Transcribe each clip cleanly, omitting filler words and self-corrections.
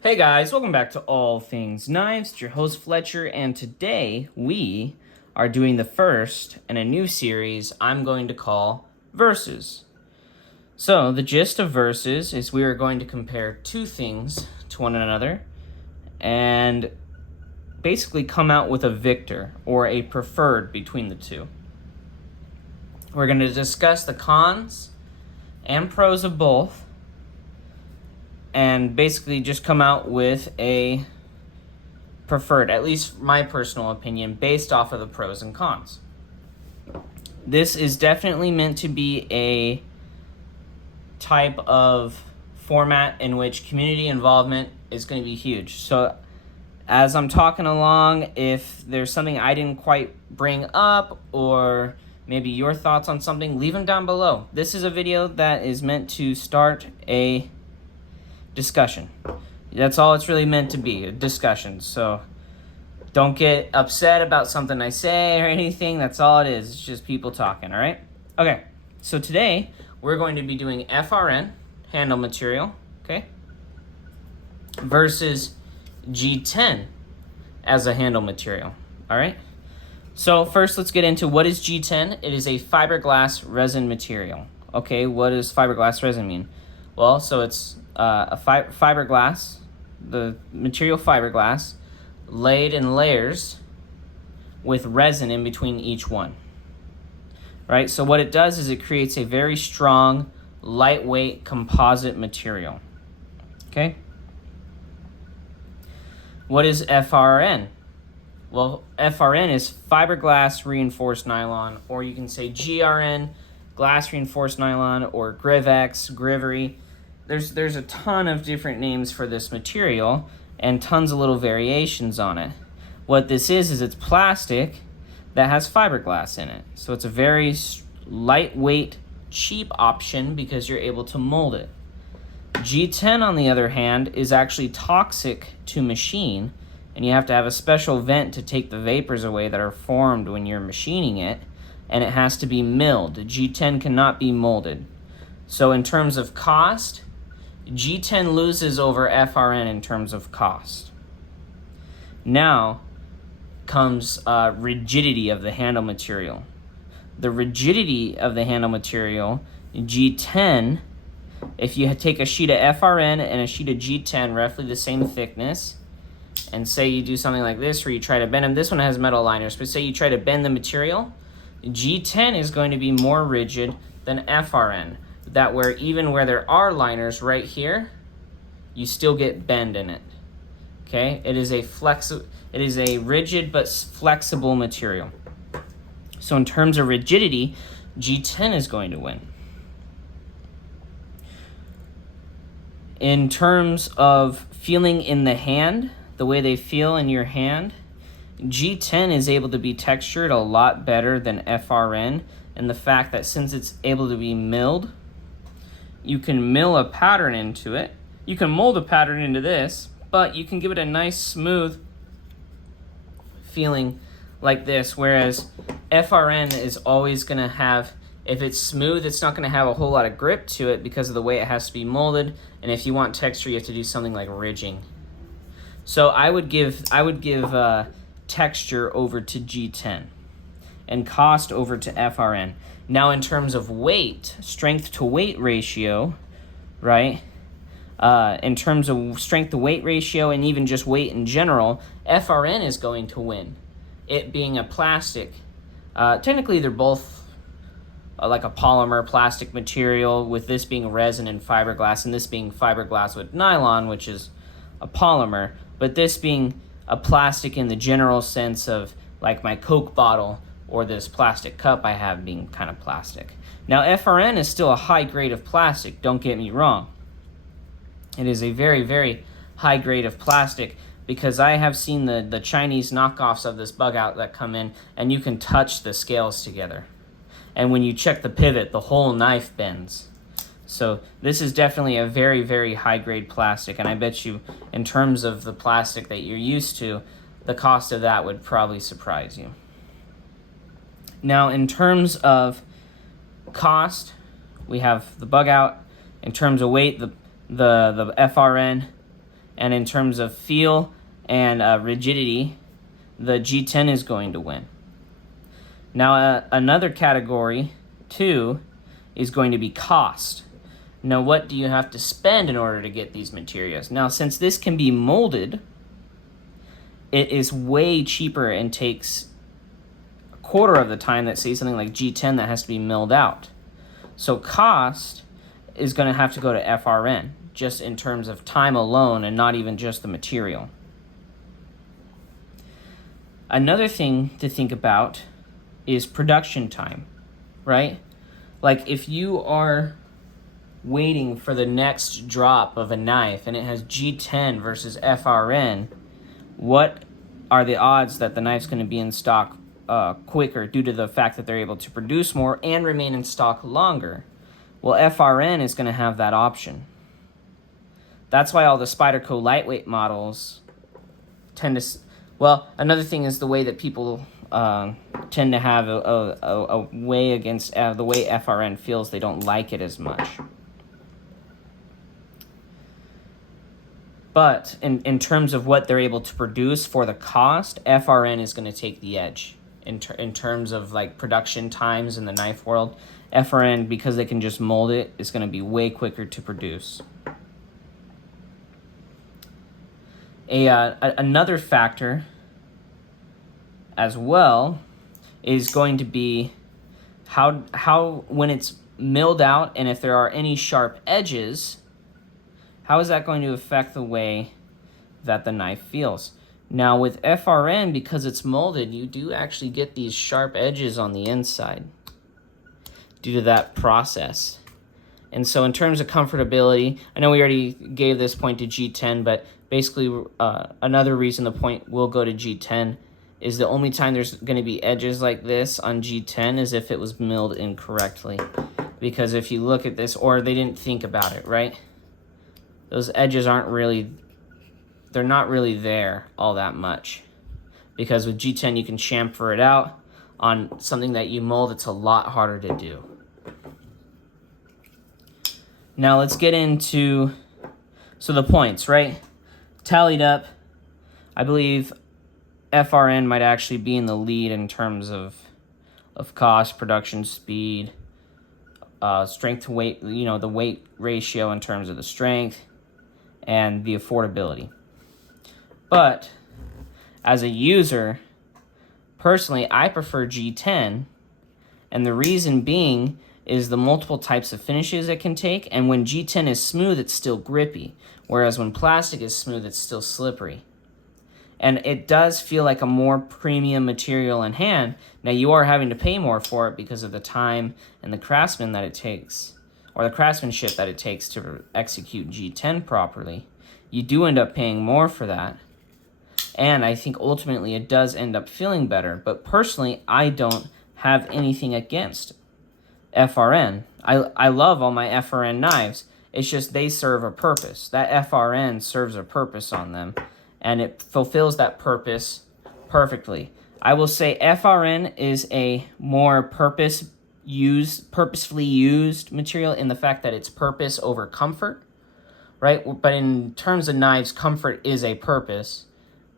Hey guys, welcome back to All Things Knives. It's your host Fletcher, and today we are doing the first in a new series I'm going to call Versus. So, the gist of Versus is we are going to compare two things to one another and basically come out with a victor or a preferred between the two. We're going to discuss the cons and pros of both and basically just come out with a preferred, at least my personal opinion, based off of the pros and cons. This is definitely meant to be a type of format in which community involvement is going to be huge. So as I'm talking along, if there's something I didn't quite bring up or maybe your thoughts on something, leave them down below. This is a video that is meant to start a discussion. That's all it's really meant to be, a discussion. So don't get upset about something I say or anything. That's all it is. It's just people talking, all right? Okay, so today we're going to be doing FRN, handle material, okay, versus G10 as a handle material, all right? So first let's get into what is G10. It is a fiberglass resin material. Okay, what does fiberglass resin mean? Well, so it's a fiberglass, the material fiberglass, laid in layers with resin in between each one. Right? So what it does is it creates a very strong, lightweight composite material. Okay? What is FRN? Well, FRN is fiberglass reinforced nylon, or you can say GRN, glass reinforced nylon, or Grivex, Grivery. There's a ton of different names for this material and tons of little variations on it. What this is it's plastic that has fiberglass in it. So it's a very lightweight, cheap option because you're able to mold it. G10, on the other hand, is actually toxic to machine, and you have to have a special vent to take the vapors away that are formed when you're machining it, and it has to be milled. G10 cannot be molded. So in terms of cost, G10 loses over FRN in terms of cost. Now comes rigidity of the handle material. The rigidity of the handle material, G10, if you take a sheet of FRN and a sheet of G10, roughly the same thickness, and say you do something like this where you try to bend them, this one has metal liners, but say you try to bend the material, G10 is going to be more rigid than FRN. That where even where there are liners right here, you still get bend in it. Okay, it is a rigid but flexible material. So in terms of rigidity, G10 is going to win. In terms of feeling in the hand, the way they feel in your hand, G10 is able to be textured a lot better than FRN, and the fact that since it's able to be milled, you can mill a pattern into it. You can mold a pattern into this, but you can give it a nice smooth feeling like this, whereas FRN is always going to have, if it's smooth, it's not going to have a whole lot of grip to it because of the way it has to be molded, and if you want texture, you have to do something like ridging. So I would give texture over to G10 and cost over to FRN. Now in terms of weight, strength to weight ratio, right? In terms of strength to weight ratio and even just weight in general, FRN is going to win. It being a plastic. Technically they're both like a polymer plastic material, with this being resin and fiberglass and this being fiberglass with nylon, which is a polymer, but this being a plastic in the general sense of like my Coke bottle or this plastic cup I have being kind of plastic. Now FRN is still a high grade of plastic, don't get me wrong. It is a very, very high grade of plastic because I have seen the Chinese knockoffs of this bug out that come in and you can touch the scales together. And when you check the pivot, the whole knife bends. So this is definitely a very, very high grade plastic, and I bet you in terms of the plastic that you're used to, the cost of that would probably surprise you. Now, in terms of cost, we have the bug out. In terms of weight, the FRN And in terms of feel and rigidity, the G10 is going to win. Now, another category, too, is going to be cost. Now, what do you have to spend in order to get these materials? Now, since this can be molded, it is way cheaper and takes a quarter of the time that, say, something like G10 that has to be milled out. So cost is going to have to go to FRN, just in terms of time alone and not even just the material. Another thing to think about is production time, right? Like if you are waiting for the next drop of a knife and it has G10 versus FRN, what are the odds that the knife's going to be in stock quicker due to the fact that they're able to produce more and remain in stock longer? Well, FRN is going to have that option. That's why all the Spyderco lightweight models tend to... Well, another thing is the way that people tend to have a way against the way FRN feels. They don't like it as much. But in terms of what they're able to produce for the cost, FRN is going to take the edge. In terms of like production times in the knife world, FRN, because they can just mold it, is going to be way quicker to produce. Another factor as well is going to be how when it's milled out, and if there are any sharp edges, how is that going to affect the way that the knife feels? Now with FRN, because it's molded, you do actually get these sharp edges on the inside due to that process. And so in terms of comfortability, I know we already gave this point to G10, but basically another reason the point will go to G10 is the only time there's going to be edges like this on G10 is if it was milled incorrectly. Because if you look at this, or they didn't think about it, right? Those edges aren't really, they're not really there all that much. Because with G10 you can chamfer it out. On something that you mold, it's a lot harder to do. Now let's get into, so the points, right? Tallied up, I believe FRN might actually be in the lead in terms of cost, production speed, strength to weight, you know, the weight ratio in terms of the strength, and the affordability. But as a user, personally, I prefer G10, and the reason being is the multiple types of finishes it can take, and when G10 is smooth, it's still grippy, whereas when plastic is smooth, it's still slippery. And it does feel like a more premium material in hand. Now, you are having to pay more for it because of the time and the craftsman that it takes, or the craftsmanship that it takes to execute G10 properly. You do end up paying more for that. And I think ultimately it does end up feeling better. But personally, I don't have anything against FRN. I love all my FRN knives. It's just they serve a purpose. That FRN serves a purpose on them, and it fulfills that purpose perfectly. I will say FRN is a more purposefully used material in the fact that it's purpose over comfort, right? But in terms of knives, comfort is a purpose.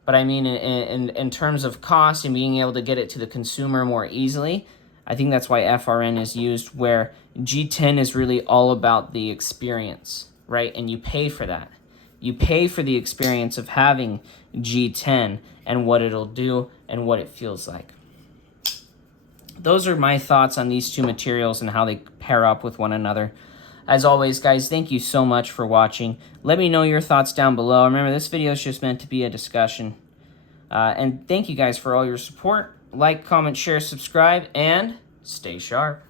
But I mean, in terms of cost and being able to get it to the consumer more easily, I think that's why FRN is used, where G10 is really all about the experience, right? And you pay for that. You pay for the experience of having G10 and what it'll do and what it feels like. Those are my thoughts on these two materials and how they pair up with one another. As always, guys, thank you so much for watching. Let me know your thoughts down below. Remember, this video is just meant to be a discussion. And thank you guys for all your support. Like, comment, share, subscribe, and stay sharp.